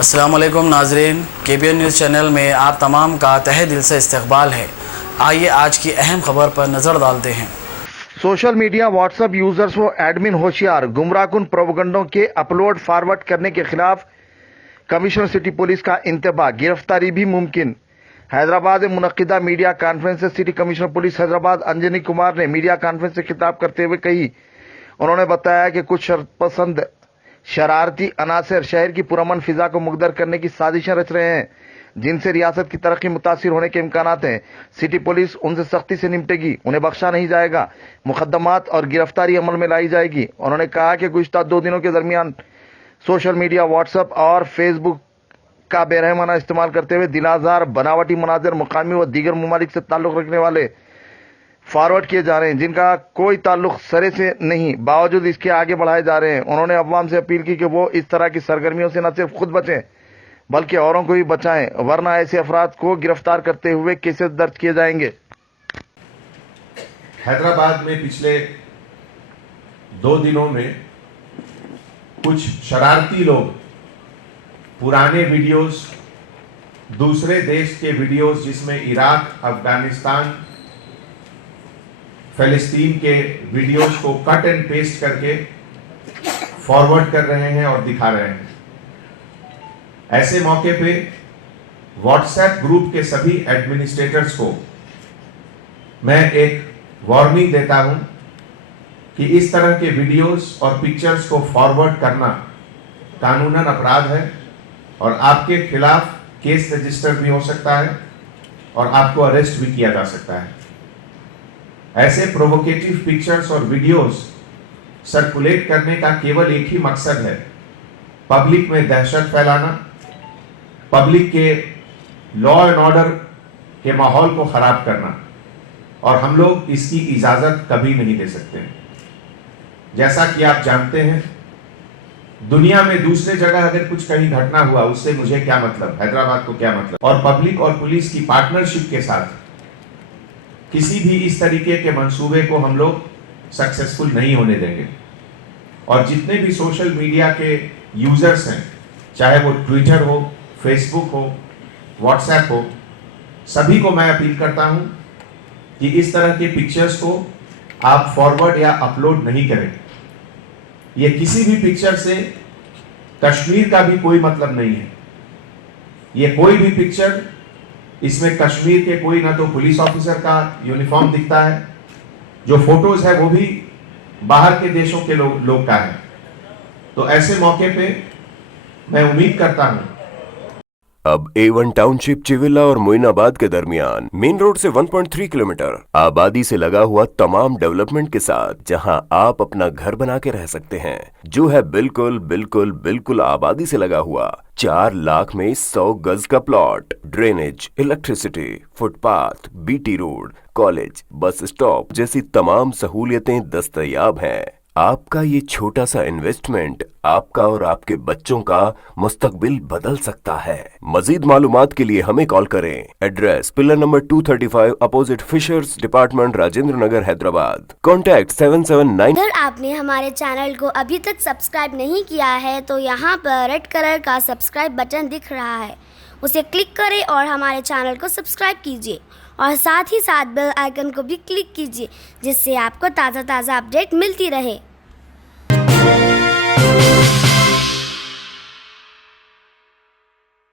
अस्सलाम वालेकुम नाजरीन, KBN न्यूज़ चैनल में आप तमाम का तहे दिल से इस्तकबाल है। आइए आज की अहम खबर पर नज़र डालते हैं। सोशल मीडिया व्हाट्सएप यूजर्स व एडमिन होशियार गुमराहकुन प्रोपेगेंडों के अपलोड फॉरवर्ड करने के खिलाफ कमिश्नर सिटी पुलिस का इंतबाह, गिरफ्तारी भी मुमकिन। हैदराबाद में मुनक्किदा मीडिया कॉन्फ्रेंस से city commissioner police Hyderabad Anjani Kumar ने मीडिया कॉन्फ्रेंस से खिताब करते हुए कही। उन्होंने बताया कि कुछ शर्तपसंद शरारती अनासर शहर की पुरअमन फिजा को मुगदर करने की साजिशें रच रहे हैं, जिनसे रियासत की तरक्की मुतासिर होने के इम्कानात हैं। सिटी पुलिस उनसे सख्ती से निपटेगी, उन्हें बख्शा नहीं जाएगा, मुकदमात और गिरफ्तारी अमल में लाई जाएगी। उन्होंने कहा कि गुज़िश्ता 2 दिनों के दरमियान सोशल मीडिया व्हाट्सएप और फेसबुक का बेरहमाना इस्तेमाल करते हुए दिलाजार बनावटी मनाजिर मुकामी व दीगर ममालिक से ताल्लुक़ रखने वाले फॉरवर्ड किए जा रहे हैं, जिनका कोई ताल्लुक सरे से नहीं, बावजूद इसके आगे बढ़ाए जा रहे हैं। उन्होंने अवाम से अपील की कि वो इस तरह की सरगर्मियों से न सिर्फ खुद बचें बल्कि औरों को भी बचाएं, वरना ऐसे अफराद को गिरफ्तार करते हुए केसेस दर्ज किए जाएंगे। हैदराबाद में पिछले 2 दिनों में कुछ शरारती लोग पुराने वीडियोस, दूसरे देश के वीडियोस जिसमें इराक, अफगानिस्तान, फिलिस्तीन के वीडियोस को कट एंड पेस्ट करके फॉरवर्ड कर रहे हैं और दिखा रहे हैं। ऐसे मौके पे व्हाट्सएप ग्रुप के सभी एडमिनिस्ट्रेटर्स को मैं एक वार्निंग देता हूं कि इस तरह के वीडियोस और पिक्चर्स को फॉरवर्ड करना कानूनन अपराध है और आपके खिलाफ केस रजिस्टर भी हो सकता है और आपको अरेस्ट भी किया जा सकता है। ऐसे प्रोवोकेटिव पिक्चर्स और वीडियोस सर्कुलेट करने का केवल एक ही मकसद है, पब्लिक में दहशत फैलाना, पब्लिक के लॉ एंड ऑर्डर के माहौल को खराब करना, और हम लोग इसकी इजाजत कभी नहीं दे सकते। जैसा कि आप जानते हैं, दुनिया में दूसरे जगह अगर कुछ कहीं घटना हुआ उससे मुझे क्या मतलब, हैदराबाद को क्या मतलब। और पब्लिक और पुलिस की पार्टनरशिप के साथ किसी भी इस तरीके के मंसूबे को हम लोग सक्सेसफुल नहीं होने देंगे। और जितने भी सोशल मीडिया के यूजर्स हैं, चाहे वो ट्विटर हो, फेसबुक हो, व्हाट्सएप हो, सभी को मैं अपील करता हूं कि इस तरह के पिक्चर्स को आप फॉरवर्ड या अपलोड नहीं करें। ये किसी भी पिक्चर से कश्मीर का भी कोई मतलब नहीं है। ये कोई भी पिक्चर, इसमें कश्मीर के कोई ना तो पुलिस ऑफिसर का यूनिफॉर्म दिखता है, जो फोटोज है वो भी बाहर के देशों के लोग का है। तो ऐसे मौके पे मैं उम्मीद करता हूं। अब A1 टाउनशिप चिविला और मोइनाबाद के दरमियान मेन रोड से 1.3 किलोमीटर आबादी से लगा हुआ तमाम डेवलपमेंट के साथ, जहां आप अपना घर बना के रह सकते हैं, जो है बिल्कुल बिल्कुल बिल्कुल आबादी से लगा हुआ। 4 लाख में 100 गज का plot, drainage, electricity, footpath, BT road, college, bus stop जैसी तमाम सहूलियतें दस्तयाब हैं। आपका ये छोटा सा इन्वेस्टमेंट आपका और आपके बच्चों का मुस्तकबिल बदल सकता है। मजीद मालूमात के लिए हमें कॉल करें। Address pillar number 235 opposite fishers department, Rajendra Nagar, Hyderabad. Contact 779। अगर आपने हमारे चैनल को अभी तक सब्सक्राइब नहीं किया है तो यहाँ पर रेड कलर का सब्सक्राइब बटन दिख रहा है, उसे क्लिक करें और हमारे चैनल को सब्सक्राइब कीजिए और साथ ही साथ बेल आइकन को भी क्लिक कीजिए, जिससे आपको ताज़ा अपडेट मिलती रहे।